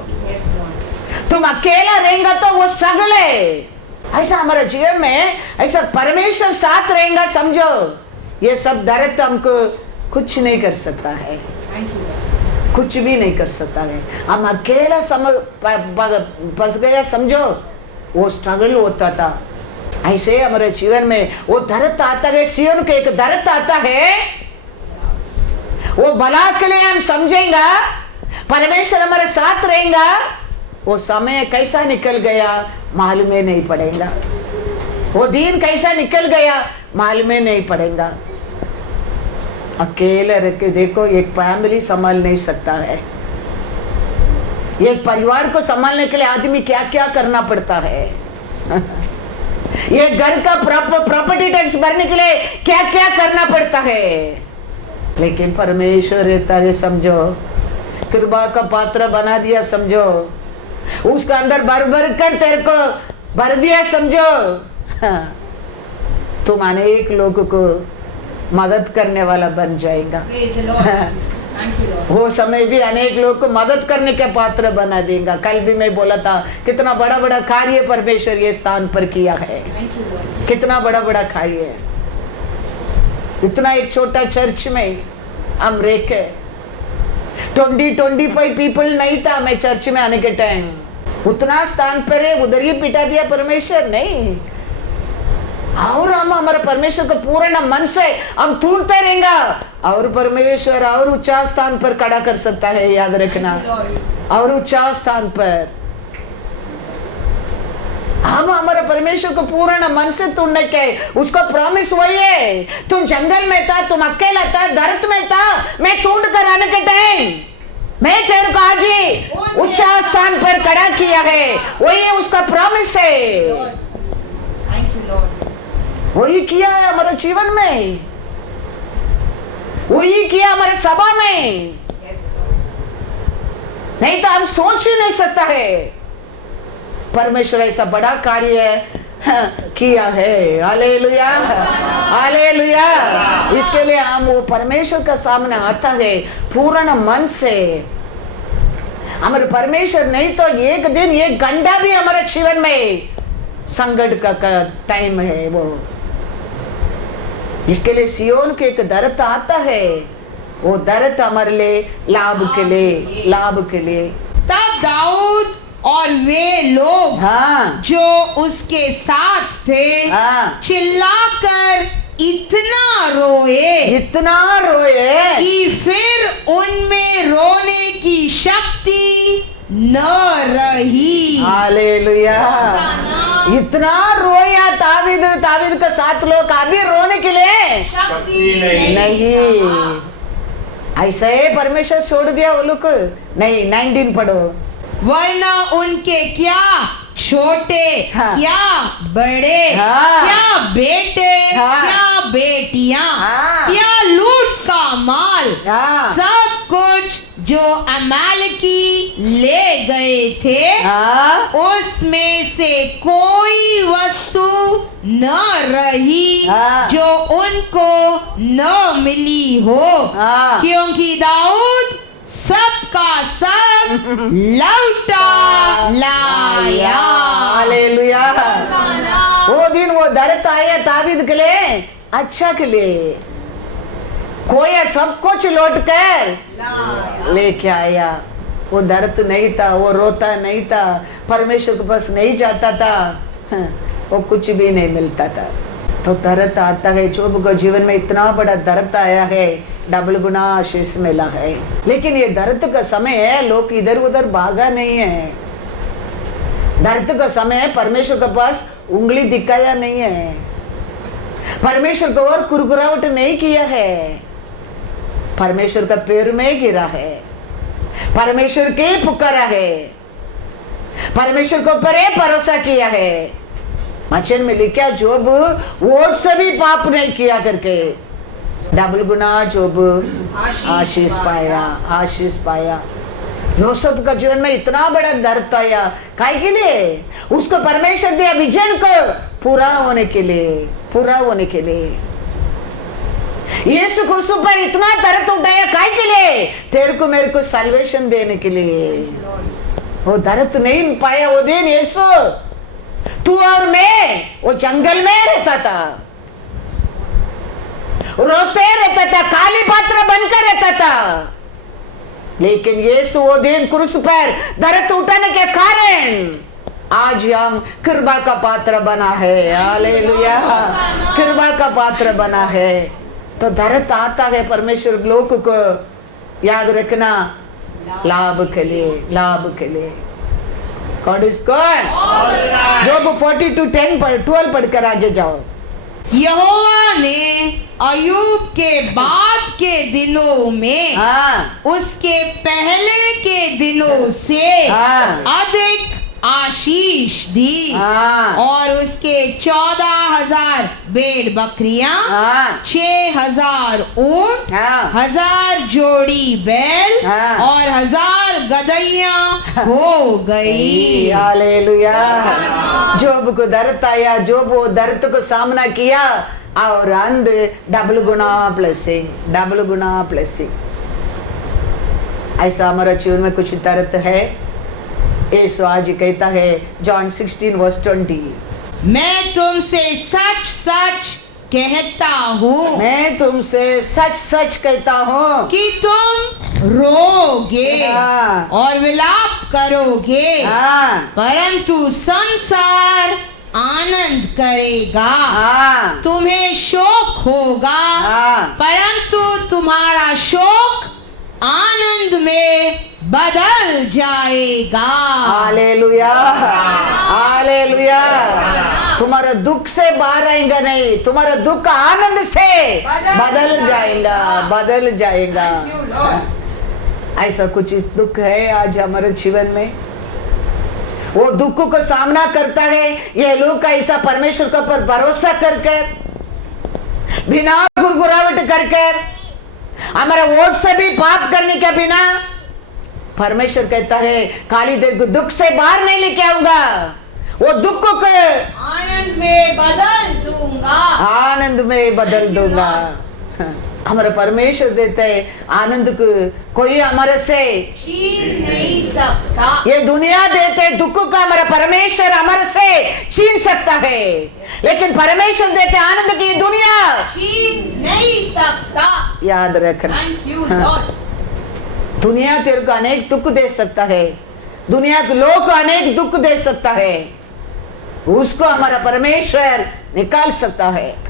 तुम अकेला रहेगा तो वो स्ट्रगल है। ऐसा हमारे जीवन में ऐसा परमेश्वर साथ रहेगा, समझो ये सब दर्द हमको कुछ नहीं कर सकता है, कुछ भी नहीं कर सकता है। हम अकेला फंस गया, समझो वो स्ट्रगल होता था। ऐसे हमारे जीवन में वो दर्द आता है, सियन के एक दर्द आता है, वो भला के लिए हम समझेंगे, परमेश्वर हमारे साथ रहेगा। वो समय कैसा निकल गया मालूम ही नहीं पड़ेगा, वो दिन कैसा निकल गया मालूम ही नहीं पड़ेगा। अकेले रह के देखो, एक फैमिली संभाल नहीं सकता है, एक परिवार को संभालने के लिए आदमी क्या क्या करना पड़ता है। एक घर का प्रॉपर्टी टैक्स भरने के लिए क्या क्या करना पड़ता है, लेकिन परमेश्वर रहता है, समझो कृपा का पात्र बना दिया, समझो उसका अंदर भर भर कर तेरे को भर दिया, समझो तुम अनेक लोगों को मदद करने वाला बन जाएगा। वो समय भी अनेक लोग को मदद करने के पात्र बना देगा। कल भी मैं बोला था कितना बड़ा बड़ा कार्य परमेश्वर ये स्थान पर किया है, कितना बड़ा बड़ा कार्य है। इतना एक छोटा चर्च में हम रेखे 20-25 पीपल नहीं था मैं चर्च में आने के टाइम, उतना स्थान पर है, उधर ही पिटा दिया परमेश्वर नहीं। और हम हमारे परमेश्वर को पूर्ण मन से हम ढूंढते रहेंगे और परमेश्वर और ऊंचा स्थान पर खड़ा कर सकता है, याद रखना, और ऊंचा स्थान पर हम हमारे परमेश्वर को पूर्ण मन से ढूंढने के, उसका प्रॉमिस वही है। तुम जंगल में था, तुम अकेला था, दर्द में था, मैं ढूंढ कर आने के टाइम मैं तेरे को आज ही ऊंचा स्थान पर खड़ा किया है, वही उसका प्रॉमिस है, वही किया है हमारे जीवन में, वही किया हमारे सभा में। नहीं तो हम सोच ही नहीं सकता है परमेश्वर ऐसा बड़ा कार्य किया है। Hallelujah, hallelujah. इसके लिए हम वो परमेश्वर का सामने आता है पूर्ण मन से। हमारे परमेश्वर नहीं तो एक दिन एक घंटा भी हमारे जीवन में संकट का टाइम है वो। इसके लिए सियोन के एक दर्द आता है, वो दर्द हमारे लिए लाभ के लिए, लाभ के लिए। तब दाऊद और वे लोग हाँ, जो उसके साथ थे हाँ, चिल्लाकर इतना रोए इतना रोए कि फिर उनमें रोने की शक्ति न रही। हालेलुया। इतना रोया दावीद, दावीद के साथ लोग अभी रोने के लिए शक्ति नहीं। ऐसे परमेश्वर छोड़ दिया वो लोग नहीं। 19 पढ़ो। वरना उनके क्या छोटे हाँ, क्या बड़े हाँ, क्या बेटे हाँ, क्या बेटियां हाँ, क्या लूट का माल हाँ, सब कुछ जो अमालेकी ले गए थे हाँ, उसमें से कोई वस्तु न रही हाँ, जो उनको न मिली हो, हाँ, क्योंकि दाऊद सबका सब लौटा लाया। हालेलुया। वो दिन वो दर्द आया दावीद के लिए, अच्छा के लिए। कोई सब कुछ लौट कर लेके आया। वो दर्द नहीं था, वो रोता नहीं था, परमेश्वर के पास नहीं जाता था, वो कुछ भी नहीं मिलता था। तो दर्द आता है। जोब को जीवन में इतना बड़ा दर्द आया है, डबल गुना आशीष मिला है। लेकिन ये दर्द का समय है, लोग इधर उधर भागा नहीं है। दर्द का समय है, परमेश्वर के पास उंगली दिखाया नहीं है, परमेश्वर को और कुरकुरावट नहीं किया है, परमेश्वर का पैर में गिरा है, परमेश्वर के पुकारा है, परमेश्वर को परे भरोसा किया है। वचन में लिखा जोब वो सभी पाप नहीं किया करके डबल गुना जोब आशीष पाया, आशीष पाया। यूसुफ का जीवन में इतना बड़ा दर्द आया, काहे के लिए? उसको परमेश्वर दिया विजन को पूरा होने के लिए, पूरा होने के लिए। यीशु क्रूस पर इतना दर्द उठाया, काहे के लिए? तेरे को मेरे को सल्वेशन देने के लिए। वो दर्द नहीं पाया वो दिन यीशु, तू और मैं वो जंगल में रहता था, रोते रहता था, काली पात्र बनकर रहता था। लेकिन यीशु वो दिन क्रूस पर दर्द उठाने के कारण आज हम कृपा का पात्र बना है। हालेलुया, कृपा का पात्र बना है। तो दर्द आता है, परमेश्वर लोग को याद रखना, लाभ के लिए, लाभ के लिए। God is God। जोब 42:10-12 पढ़कर आगे जाओ। यहोवा ने अय्यूब के बाद के दिनों में हाँ, उसके पहले के दिनों से हाँ, अधिक आशीष दी, हाँ, और उसके 14,000 भेड़ बकरियां, हाँ, 6,000 ऊंट, हाँ, 1,000 जोड़ी बैल, हाँ, और 1,000 गदहियां हो गई। हालेलुया। जोब को दर्द आया, जोब वो दर्द को सामना किया और अंध डबल गुना ब्लेसिंग, डबल गुना ब्लेसिंग। ऐसा हमारा जीवन में कुछ दर्द है। यीशु आज कहता है जॉन 16:20, मैं तुमसे सच सच कहता हूँ, मैं तुमसे सच सच कहता हूँ कि तुम रोगे हाँ, और विलाप करोगे, हाँ, परंतु संसार आनंद करेगा। हाँ, तुम्हें शोक होगा, हाँ, परंतु तुम्हारा शोक आनंद में बदल जाएगा। Hallelujah, hallelujah. तुम्हारा दुख से बाहर आएगा नहीं, तुम्हारा दुख आनंद से बदल जाएगा, बदल जाएगा। ऐसा कुछ दुख है आज हमारे जीवन में, वो दुख को सामना करता है ये लोग ऐसा परमेश्वर के ऊपर भरोसा करके, बिना गुरगुरावट करके, हमारा वोट से भी पाप करने के बिना, परमेश्वर कहता है खाली देर को दुख से बाहर नहीं लेके आऊंगा, वो दुख को आनंद में बदल दूंगा। आनंद में बदल Thank you, दूंगा। हमारे परमेश्वर देते हैं आनंद को, कोई हमारे से छीन नहीं सकता। ये दुनिया देते दुख का हमारा परमेश्वर हमारे से छीन सकता है, लेकिन परमेश्वर देते आनंद की दुनिया छीन नहीं सकता। याद रखना। थैंक यू हाँ। लॉर्ड। दुनिया तेरे को अनेक दुख दे सकता है, दुनिया के लोग को अनेक दुख दे सकता है, उसको हमारा परमेश्वर निकाल सकता है,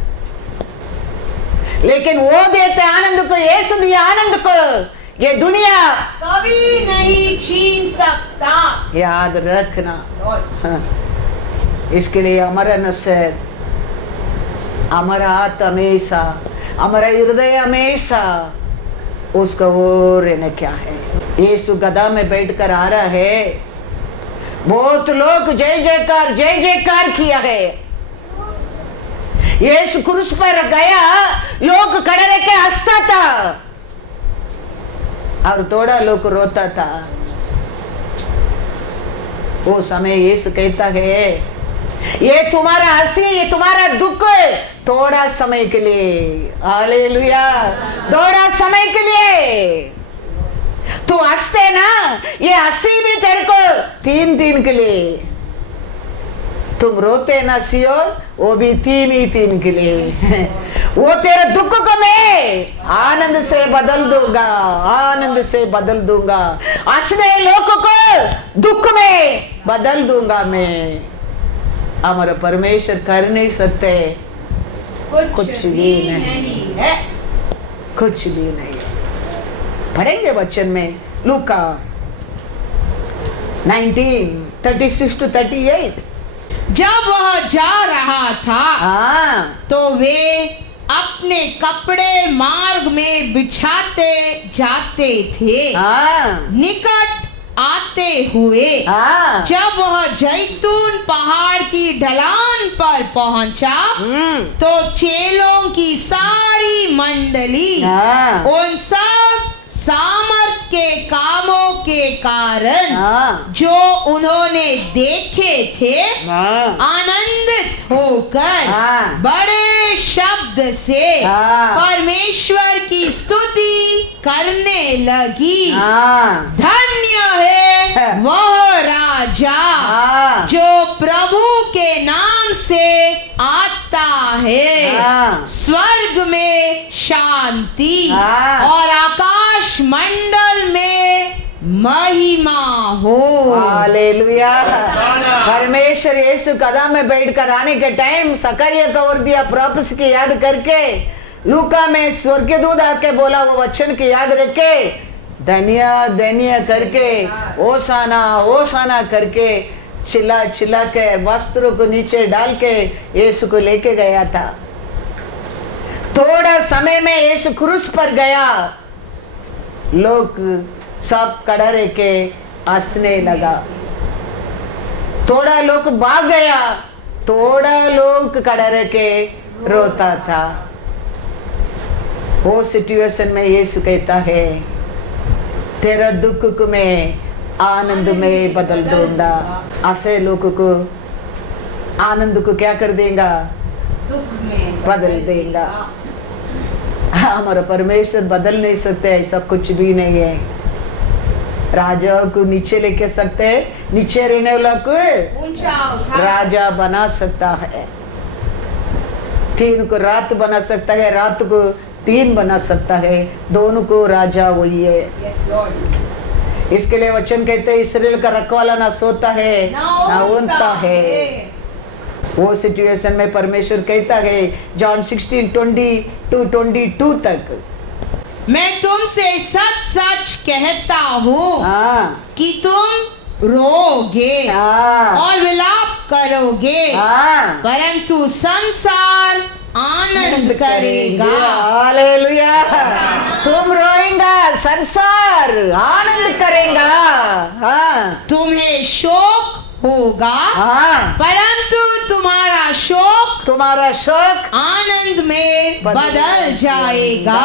लेकिन वो देते आनंद को, यीशु दिया आनंद को ये दुनिया कभी नहीं छीन सकता। याद रखना। लॉर्ड हाँ। इसके लिए हमारा नसर, हमारा हाथ हमेशा, हमारा हृदय हमेशा उसका वो रहना क्या है। यीशु गधा में बैठकर आ रहा है, बहुत लोग जय जयकार किया है। यीशु क्रूस पर गया, लोग खड़े रह के हंसता था और थोड़ा लोग रोता था। वो समय यीशु कहता है ये तुम्हारा हंसी, ये तुम्हारा दुख थोड़ा समय के लिए, हालेलुया, थोड़ा समय के लिए। तू हंसते ना, ये हंसी भी तेरे को 3 दिन के लिए। तुम रोते ना सियोन, वो भी 3 के लिए। वो तेरे दुख को मैं आनंद से बदल दूंगा, आनंद से बदल दूंगा। हंसने लोगों को दुख में बदल दूंगा मैं। हमारा परमेश्वर कर नहीं सकते, कुछ भी नहीं है। कुछ भी नहीं है। पढ़ेंगे वचन में लूका 19:36-38। जब वह जा रहा था हाँ तो वे अपने कपड़े मार्ग में बिछाते जाते थे। हाँ निकट आते हुए हाँ जब वह जैतून पहाड़ की ढलान पर पहुंचा तो चेलों की सारी मंडली हाँ उन सब सामर्थ के कामों के कारण हाँ जो उन्होंने देखे थे हाँ आनंदित होकर हाँ। बड़े शब्द से हाँ। परमेश्वर की स्तुति करने लगी। हाँ धन्य है वह राजा हाँ। जो प्रभु के नाम से आता है। हाँ। स्वर्ग में शांति हाँ। और आकाश मंडल में महिमा हो। हालेलुया। परमेश्वर यीशु कदम में बैठकर आने के टाइम सकरिया को और दिया प्रोफेसी की याद करके, लूका में स्वर्गदूत आके बोला वो वचन की याद रखे, धन्य धन्य करके ओसाना ओसाना करके चिल्ला चिल्ला के वस्त्रों को नीचे डाल के यीशु को लेके गया था। थोड़ा समय में यीशु क्रूस पर गया, लोग सब खड़ा रह के हंसने लगा। थोड़ा लोग भाग गया, थोड़ा लोग खड़ा रह के रोता था। वो सिचुएशन में यीशु कहता है तेरा दुख को मैं आनंद में बदल दूंगा। ऐसे लोगों को आनंद को क्या कर देगा, दुख में बदल देगा। हमारा परमेश्वर बदल नहीं सकते, ऐसा कुछ भी नहीं है। राजा को नीचे लेके सकते, नीचे रहने वाला को ऊंचा उठा राजा बना सकता है। 3 को रात बना सकता है, रात को 3 बना सकता है, दोनों को राजा वही है। Yes Lord. इसके लिए वचन कहते हैं इसराइल का रखवाला ना सोता है ना ऊँगता है। वो सिचुएशन में परमेश्वर कहता है जॉन 16:20-22 तक, मैं तुमसे सच सच कहता हूँ हाँ कि तुम रोगे हाँ और विलाप करोगे, हाँ परंतु संसार आनंद करेगा। हालेलुया। तुम रोएगा, संसार आनंद करेगा। हाँ तुम्हें शोक होगा हाँ परंतु तुम्हारा शोक आनंद में बदल जाएगा।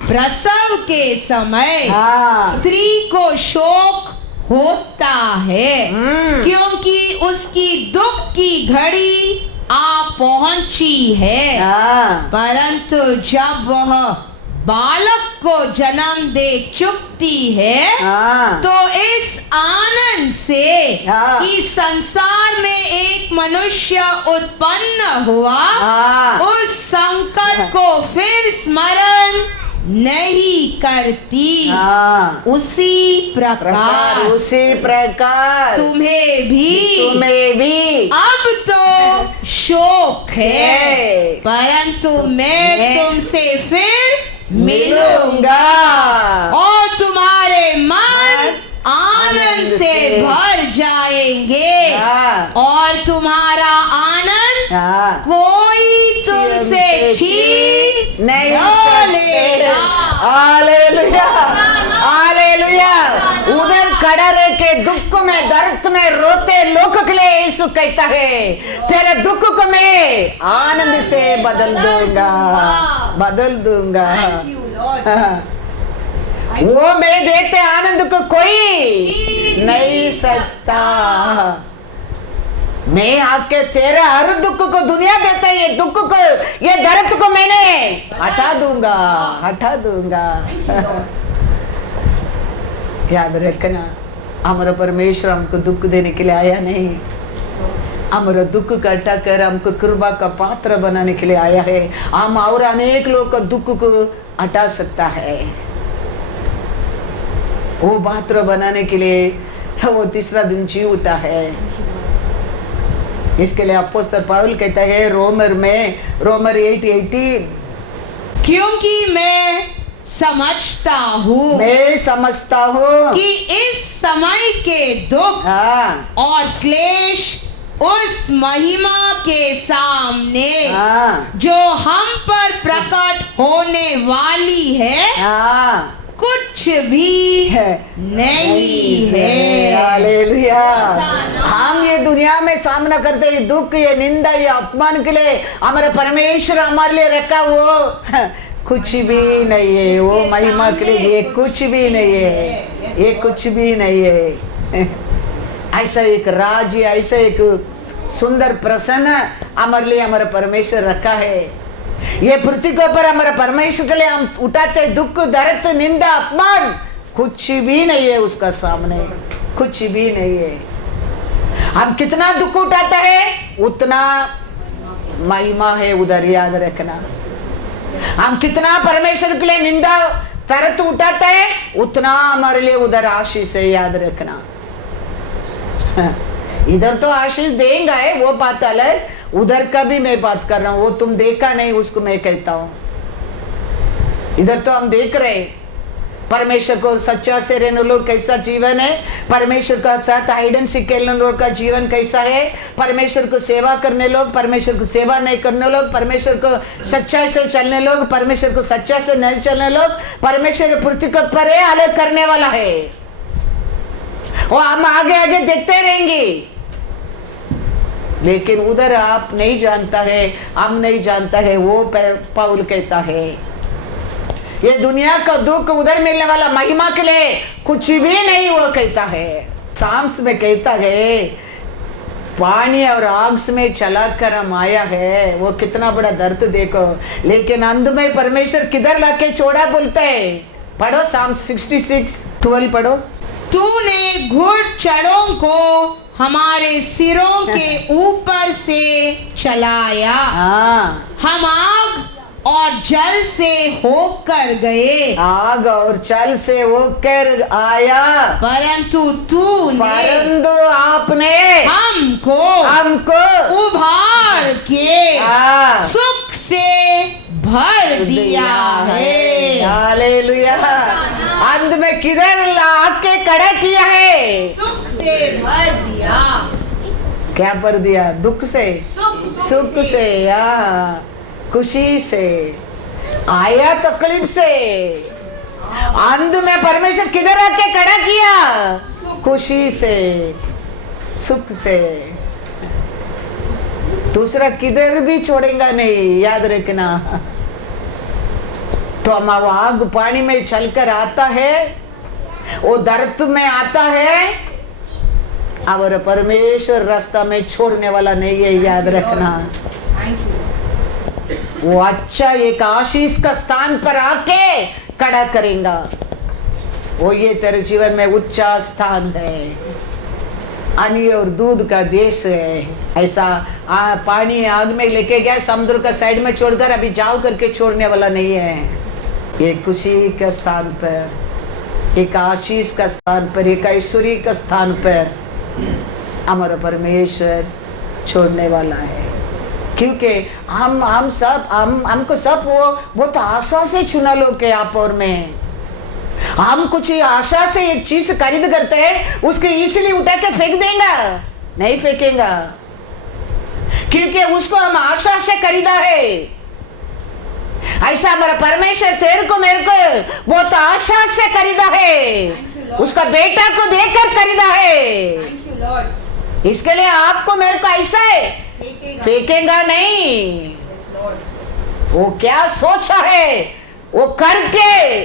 प्रसव के समय हाँ। स्त्री को शोक होता है, क्योंकि उसकी दुख की घड़ी आ पहुंची है। हाँ, परंतु जब वह बालक को जन्म दे चुकती है, हाँ, तो इस आनंद से हाँ। कि संसार में एक मनुष्य उत्पन्न हुआ, हाँ। उस संकट को फिर स्मरण नहीं करती। हाँ। उसी प्रकार उसी प्रकार तुम्हें भी अब तो शोक है, परंतु मैं तुमसे फिर मिलूंगा और तुम्हारे मन आनंद से भर जाएंगे, हाँ। और तुम्हारा आनंद हाँ। कोई तुमसे छीन नहीं न लेगा। Hallelujah, hallelujah. उधर खड़ा रह के दुख में दर्द में रोते लोग के लिए यीशु कहता है, तेरे दुख को मैं आनंद से बदल दूंगा, बदल दूंगा। हाँ। वो मैं देते आनंद को कोई नहीं सकता। मैं आके तेरे हर दुख को दुनिया देता है, ये दुख को, ये दर्द को मैंने हटा दूंगा, हटा दूंगा। याद रखना, हमारा परमेश्वर हमको दुख देने के लिए आया नहीं, हमारा दुख का हटा कर हमको कृपा का पात्र बनाने के लिए आया है। हम और अनेक लोग का दुख को हटा सकता है। वो पात्र बनाने के लिए वो तीसरा दिन जी उठा है। इसके लिए अपोस्तल पौल कहता है रोमर 8:80, क्योंकि मैं समझता हूँ कि इस समय के दुख हाँ, और क्लेश उस महिमा के सामने हाँ, जो हम पर प्रकट होने वाली है, हाँ, कुछ भी नहीं है। हालेलुया। हम ये दुनिया में सामना करते हैं दुख, ये निंदा, ये अपमान के लिए हमारे परमेश्वर हमारे लिए रखा वो कुछ भी नहीं है। वो महिमा के लिए ये कुछ भी नहीं है, ये कुछ भी नहीं है। ऐसा एक राज्य, ऐसा एक सुंदर प्रसन्न हमारे लिए हमारा परमेश्वर रखा है। ये पृथ्वी के ऊपर हमारा परमेश्वर के लिए हम उठाते दुख, दर्द, निंदा, अपमान, कुछ भी नहीं है उसका सामने, कुछ भी नहीं है। हम कितना दुख उठाता है उतना महिमा है उधर, याद रखना। हम कितना परमेश्वर के लिए निंदा, दर्द उठाता है उतना हमारे लिए उधर आशीष है, याद रखना। इधर तो आशीष देंगे है, वो बात अलग। उधर का भी मैं बात कर रहा हूँ, वो तुम देखा नहीं उसको मैं कहता हूँ। इधर तो हम देख रहे परमेश्वर को सच्चा से रहने लोग कैसा जीवन है, परमेश्वर का साथ हाइडेंस खेलने लोग का जीवन कैसा है, परमेश्वर को सेवा करने लोग, परमेश्वर को सेवा नहीं करने लोग, परमेश्वर को सच्चाई से चलने लोग, परमेश्वर को सच्चा से नहीं चलने लोग, परमेश्वर पृथ्वी को परे अलग करने वाला है। वो हम आगे आगे देखते रहेंगे, लेकिन उधर आप नहीं जानता है, हम नहीं जानता है। वो पौल कहता है ये दुनिया का दुख उधर मिलने वाला महिमा के लिए कुछ भी नहीं, वो कहता है। साम्स में कहता है पानी और आग में चलाकर हम आया है, वो कितना बड़ा दर्द देखो, लेकिन अंत में परमेश्वर किधर लाके छोड़ा बोलता है। पढ़ो साम 66:12 पढ़ो। तूने घुड़चढ़ों को हमारे सिरों के ऊपर से चलाया, हाँ, हम आग और जल से होकर गए, आग और जल से होकर आया, परंतु तूने आपने हमको उभार के सुख से भर दिया है। हालेलुया। अंत में किधर लाके खड़ा किया है? सुख से भर दिया। क्या भर दिया? दुख से, सुख से, या खुशी से, आया तकलीफ से। अंत में परमेश्वर किधर आके खड़ा किया? खुशी से, सुख से। दूसरा किधर भी छोड़ेगा नहीं, याद रखना। तो हम आग पानी में चलकर आता है, वो दर्द में आता है, और परमेश्वर रास्ता में छोड़ने वाला नहीं है, याद रखना। वो अच्छा एक आशीष का स्थान पर आके खड़ा करेगा। वो ये तेरे जीवन में ऊंचा स्थान है, पानी और दूध का देश है। ऐसा पानी आग में लेके गया, समुद्र का साइड में छोड़कर अभी जाओ करके छोड़ने वाला नहीं है। एक खुशी के स्थान पर, एक आशीष का स्थान पर, एक ऐश्वर्य का स्थान पर हमारा परमेश्वर छोड़ने वाला है। क्योंकि हमको सब वो तो आशा से चुना लोग के आप और में। हम कुछ आशा से एक चीज खरीद करते हैं, उसके इसीलिए उठा के फेंक देगा, नहीं फेंकेगा, क्योंकि उसको हम आशा से खरीदा है। ऐसा हमारा परमेश्वर तेरे को मेरे को वो तो आशा से खरीदा है, उसका बेटा को देकर खरीदा है। इसके लिए आपको मेरे को ऐसा है फेंकेगा नहीं। वो क्या सोचा है वो करके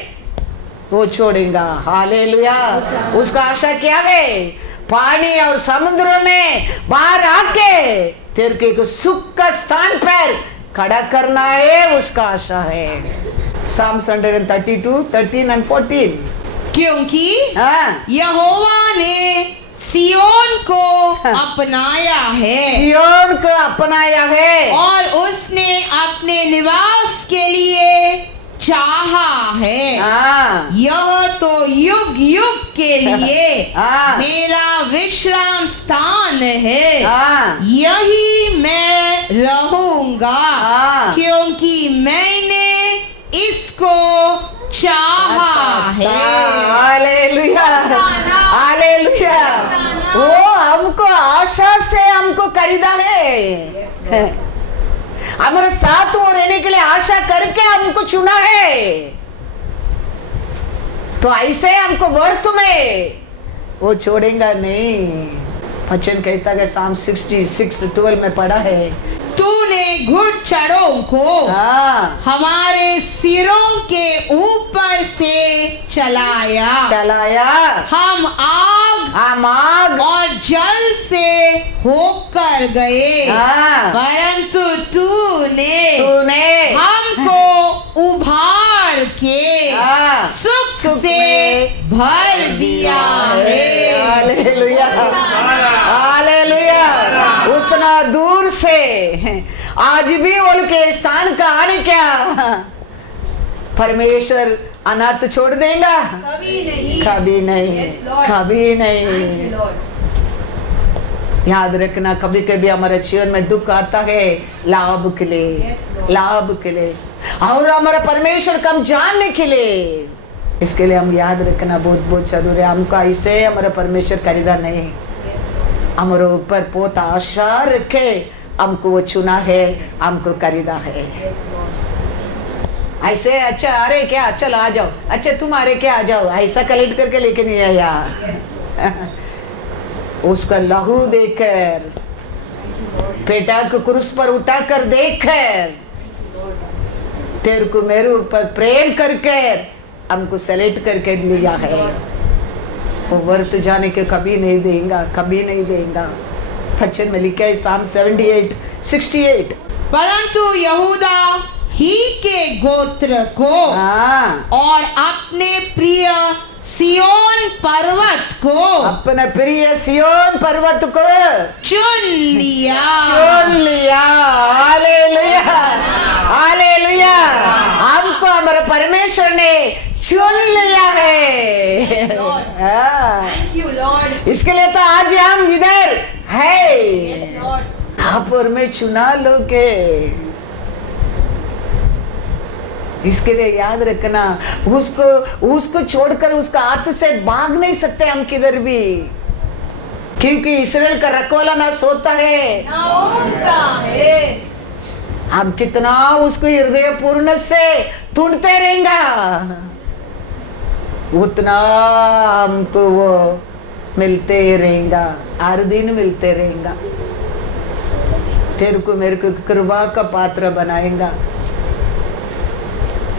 वो छोड़ेगा। हालेलुया। उसका आशा क्या है? पानी और समुद्र में बाहर आके तेरे को एक सुख का स्थान पर खड़ा करना है, उसका आशा है। Psalms 132, 13 and 14। क्योंकि यहोवा ने सियोन को अपनाया है, सियोन को अपनाया है, और उसने अपने निवास के लिए चाहा है। यह तो युग युग के लिए मेरा विश्राम स्थान है, यही मैं रहूंगा, क्योंकि मैंने इसको चाहा है। Hallelujah, hallelujah. वो हमको आशा से हमको खरीदा है, हमारे साथ वो रहने के लिए आशा करके हमको चुना है। तो ऐसे हमको वर्त में वो छोड़ेगा नहीं। वचन कहता है Psalm 66:12 में पढ़ा है, तूने घुड़चढ़ों को हमारे सिरों के ऊपर से चलाया, हम आग और जल से होकर गए, परंतु तूने हमको उभार के सुख से भर दिया है। Hallelujah, hallelujah. उतना दूर से आज भी उनके स्थान का आने क्या परमेश्वर अनाथ छोड़ देगा? कभी नहीं, कभी नहीं, कभी नहीं। याद रखना, कभी कभी हमारे जीवन में दुख आता है लाभ के लिए, लाभ के लिए, और हमारा परमेश्वर को हम जानने के लिए। इसके लिए हम याद रखना बहुत बहुत जरूरी है। हमको ऐसे हमारा परमेश्वर खरीदा नहीं, हमारे ऊपर बहुत आशा रखे, हमको वो चुना है, हमको खरीदा है। ऐसे अच्छा अरे क्या, चल आ जाओ, अच्छा तुम अरे क्या आ जाओ, ऐसा कलेक्ट करके लेके नहीं आया। उसका लहू देकर, पेटा को क्रूस पर उठाकर देखकर, तेरे को मेरे ऊपर प्रेम करके हमको सेलेक्ट करके लिया है। वो वर्त जाने के कभी नहीं देगा, कभी नहीं देगा। वचन में लिखा है Psalm 78:68, परंतु यहूदा ही के गोत्र को और अपने प्रिय सियोन पर्वत को, अपने प्रिय सियोन पर्वत को चुन लिया, चुन लिया। Hallelujah, hallelujah. हमको हमारे परमेश्वर ने चुन लिया है। Thank you Lord. इसके लिए तो आज हम इधर है, आप और मैं चुना लोगे। इसके लिए याद रखना, उसको छोड़कर उसका हाथ से भाग नहीं सकते हम किधर भी, क्योंकि इस्राएल का रखवाला ना सोता है ना उठता है। हम कितना उसको हृदय पूर्ण से ढूंढते रहेंगे, उतना हमको वो मिलते रहेगा, हर दिन मिलते रहेगा। तेरे को मेरे को कृपा का पात्र बनाएगा।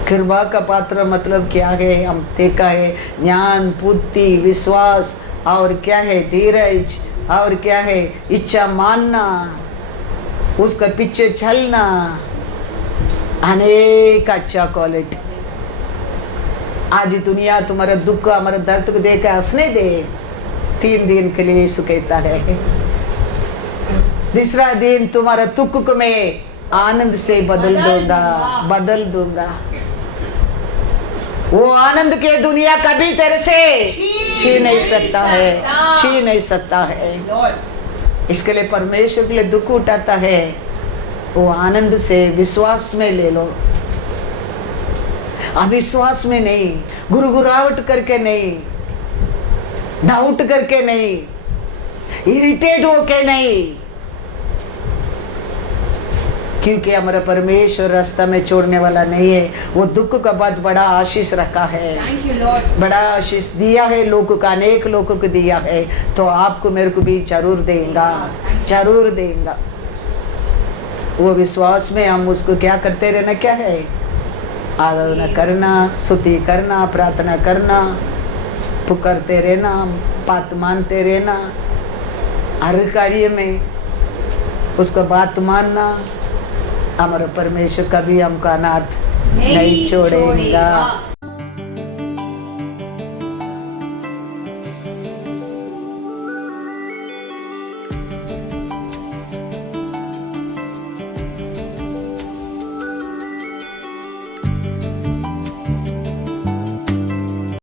कृपा का पात्र मतलब क्या है? हम देखा है ज्ञान, बुद्धि, विश्वास, और क्या है? धीरज, और क्या है? इच्छा मानना, उसका पीछे चलना, अनेक अच्छा क्वालिटी। आज दुनिया तुम्हारा दुख, हमारा दर्द को देकर हंसने दे, 3 दिन के लिए यीशु कहता है। तीसरा दिन तुम्हारा दुख को मैं आनंद से बदल दूंगा। वो आनंद के दुनिया कभी तेरे से छीन नहीं सकता है। इसके लिए परमेश्वर के लिए दुख उठाता है, वो आनंद से विश्वास में ले लो, अविश्वास में नहीं, गुरगुराहट करके नहीं, डाउट करके नहीं, इरिटेट होके नहीं, क्योंकि हमारा परमेश्वर रास्ता में छोड़ने वाला नहीं है। वो दुख का बाद बड़ा आशीष रखा है, बड़ा आशीष दिया है, लोगों का, अनेक लोगों को दिया है, तो आपको मेरे को भी जरूर देगा। वो विश्वास में हम उसको क्या करते रहना, क्या है? आराधना करना, स्तुति करना, प्रार्थना करना, पुकारते रहना, बात मानते रहना, हर कार्य में उसका बात मानना। हमारा परमेश्वर कभी हमको अनाथ नहीं छोड़ेगा।